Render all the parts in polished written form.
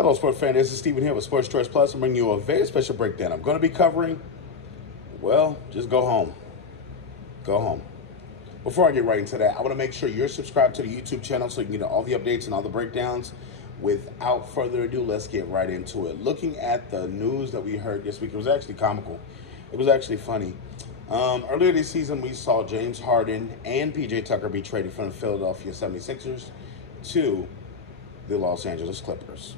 Hello, sports fan. This is Steven here with Sports Choice Plus. I'm bringing you a very special breakdown. I'm going to be covering, well, just go home. Go home. Before I get right into that, I want to make sure you're subscribed to the YouTube channel so you can get all the updates and all the breakdowns. Without further ado, let's get right into it. Looking at the news that we heard this week, it was actually comical. It was actually funny. Earlier this season, we saw James Harden and PJ Tucker be traded from the Philadelphia 76ers to the Los Angeles Clippers.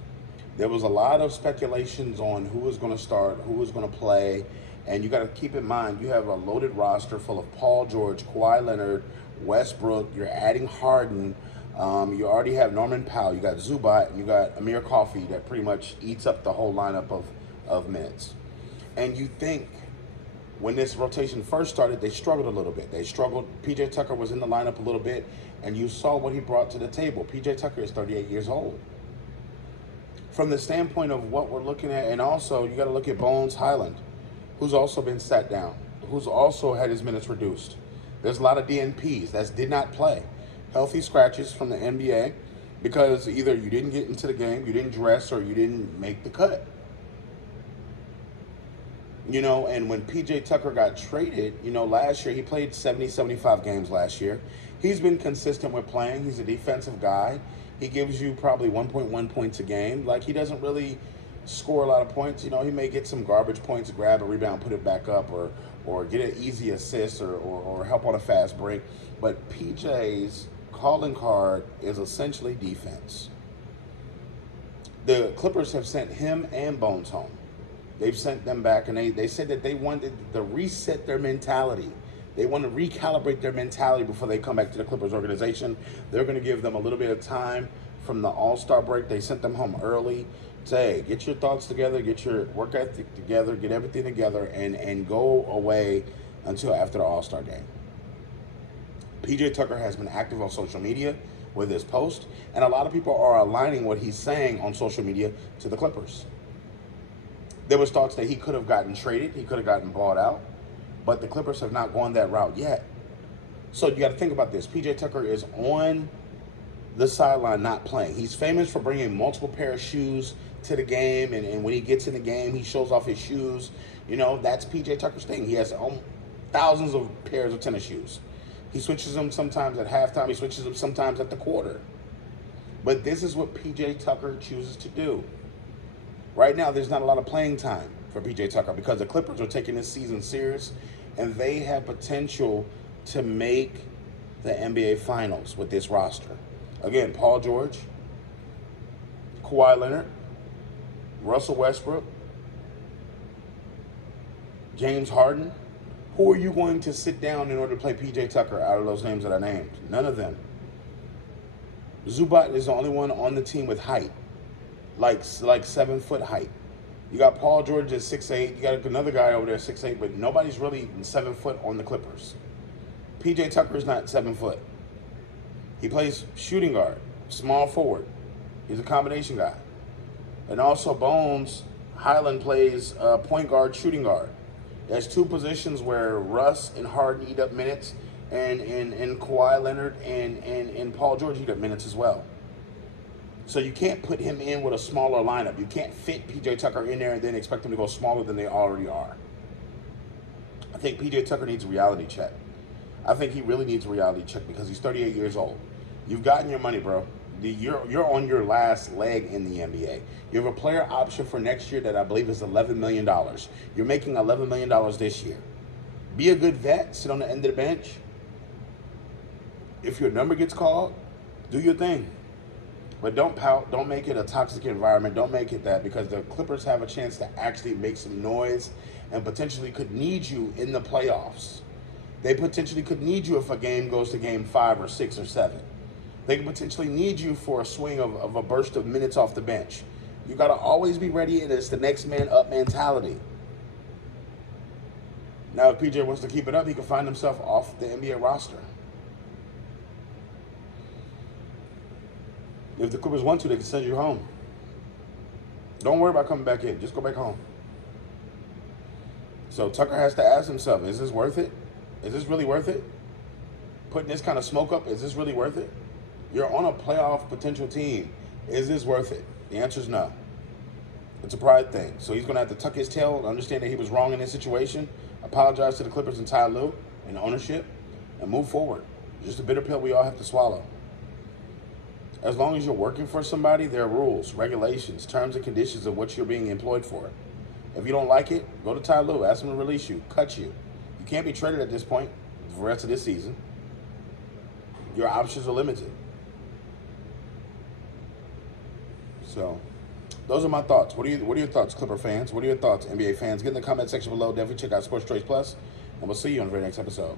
There was a lot of speculations on who was going to start, who was going to play, and you got to keep in mind you have a loaded roster full of Paul George, Kawhi Leonard, Westbrook. You're adding Harden. You already have Norman Powell. You got Zubac, and you got Amir Coffey that pretty much eats up the whole lineup of minutes. And you think when this rotation first started, they struggled a little bit. They struggled. PJ Tucker was in the lineup a little bit, and you saw what he brought to the table. PJ Tucker is 38 years old. From the standpoint of what we're looking at, and also you got to look at Bones Hyland, who's also been sat down, who's also had his minutes reduced. There's a lot of DNPs that did not play. Healthy scratches from the NBA because either you didn't get into the game, you didn't dress, or you didn't make the cut. You know, and when PJ Tucker got traded, you know, last year he played 70, 75 games last year. He's been consistent with playing. He's a defensive guy. He gives you probably 1.1 points a game. Like, he doesn't really score a lot of points. You know, he may get some garbage points, grab a rebound, put it back up, or get an easy assist or help on a fast break. But PJ's calling card is essentially defense. The Clippers have sent him and Bones home. They've sent them back, and they said that they wanted to reset their mentality. They want to recalibrate their mentality before they come back to the Clippers organization. They're going to give them a little bit of time from the All-Star break. They sent them home early. Say, hey, get your thoughts together, get your work ethic together, get everything together, and go away until after the All-Star game. PJ Tucker has been active on social media with his post, and a lot of people are aligning what he's saying on social media to the Clippers. There was thoughts that he could have gotten traded, he could have gotten bought out, but the Clippers have not gone that route yet. So you got to think about this. PJ Tucker is on the sideline not playing. He's famous for bringing multiple pair of shoes to the game, and when he gets in the game, he shows off his shoes. You know, that's PJ Tucker's thing. He has thousands of pairs of tennis shoes. He switches them sometimes at halftime. He switches them sometimes at the quarter. But this is what PJ Tucker chooses to do. Right now, there's not a lot of playing time for PJ Tucker because the Clippers are taking this season serious, and they have potential to make the NBA Finals with this roster. Again, Paul George, Kawhi Leonard, Russell Westbrook, James Harden. Who are you going to sit down in order to play PJ Tucker out of those names that I named? None of them. Zubac is the only one on the team with height, like 7 foot height. You got Paul George at 6'8". You got another guy over there 6'8", but nobody's really 7 foot on the Clippers. PJ Tucker is not 7 foot. He plays shooting guard, small forward. He's a combination guy. And also Bones Hyland plays point guard, shooting guard. There's two positions where Russ and Harden eat up minutes, and Kawhi Leonard and Paul George eat up minutes as well. So you can't put him in with a smaller lineup. You can't fit PJ Tucker in there and then expect him to go smaller than they already are. I think PJ Tucker needs a reality check. I think he really needs a reality check because he's 38 years old. You've gotten your money, bro. You're on your last leg in the NBA. You have a player option for next year that I believe is $11 million. You're making $11 million this year. Be a good vet. Sit on the end of the bench. If your number gets called, do your thing. But don't pout. Don't make it a toxic environment. Don't make it that, because the Clippers have a chance to actually make some noise and potentially could need you in the playoffs. They potentially could need you if a game goes to game 5 or 6 or 7. They could potentially need you for a swing of a burst of minutes off the bench. You got to always be ready, and it's the next man up mentality. Now, if PJ wants to keep it up, he can find himself off the NBA roster. If the Clippers want to, they can send you home. Don't worry about coming back in. Just go back home. So Tucker has to ask himself, is this worth it? Is this really worth it? Putting this kind of smoke up, is this really worth it? You're on a playoff potential team. Is this worth it? The answer is no. It's a pride thing. So he's going to have to tuck his tail and understand that he was wrong in this situation, apologize to the Clippers and Ty Lue and ownership, and move forward. Just a bitter pill we all have to swallow. As long as you're working for somebody, there are rules, regulations, terms and conditions of what you're being employed for. If you don't like it, go to Ty Lue, ask him to release you, cut you. You can't be traded at this point for the rest of this season. Your options are limited. So, those are my thoughts. What are your thoughts, Clipper fans? What are your thoughts, NBA fans? Get in the comment section below. Definitely check out Sports Trades Plus, and we'll see you on the very next episode.